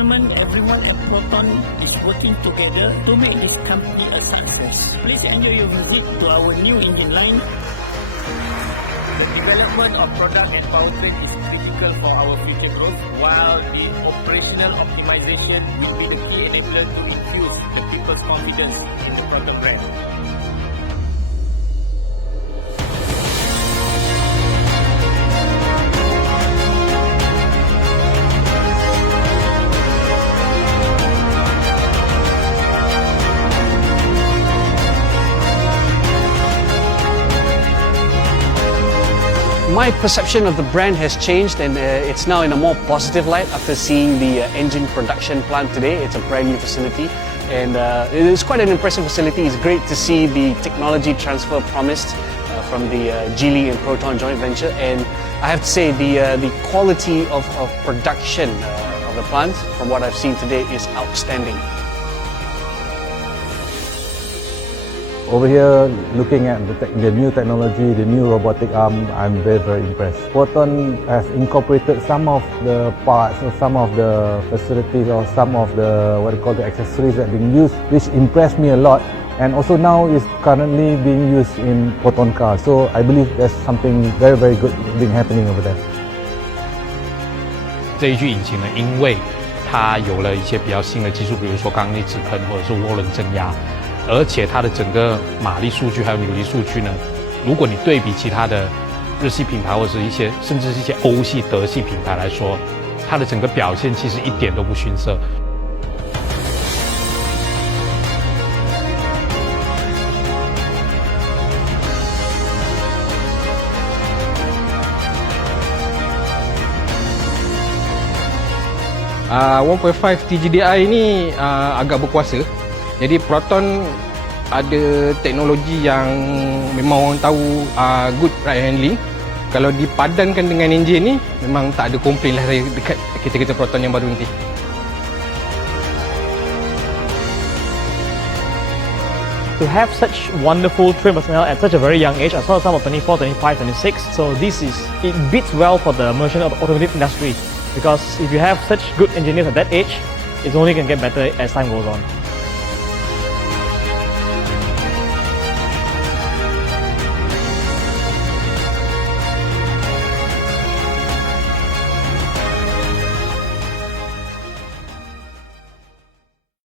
gentlemen, everyone at PROTON is working together to make this company a success. Please enjoy your visit to our new engine line. The development of product and powertrain is critical for our future growth, while the operational optimization will be the key enabler to infuse the people's confidence in the PROTON brand. My perception of the brand has changed, and it's now in a more positive light after seeing the engine production plant today. It's a brand new facility, and it is quite an impressive facility. It's great to see the technology transfer promised from the Geely and PROTON joint venture, and I have to say the quality of production of the plant, from what I've seen today, is outstanding. Over here, looking at the new technology, the new robotic arm, I'm very impressed. PROTON has incorporated some of the parts or some of the facilities or some of the the accessories that are being used, which impressed me a lot. And also now is currently being used in PROTON cars. So I believe there's something very good being happening over there. 这一具引擎呢，因为它有了一些比较新的技术，比如说缸内直喷或者是涡轮增压。而且它的整个马力数据还有扭力数据呢，如果你对比其他的日系品牌或者是一些甚至是一些欧系、德系品牌来说，它的整个表现其实一点都不逊色。1.5 TGDI ini agak berkuasa. Jadi PROTON ada teknologi yang memang orang tahu good ride handling. Kalau dipadankan dengan enjin ni, memang tak ada komplain lah dekat kereta-kereta PROTON yang baru nanti. To have such wonderful train personnel at such a very young age, I saw some of 24, 25, 26. So it beats well for the merchant automotive industry, because if you have such good engineers at that age, it's only going to get better as time goes on.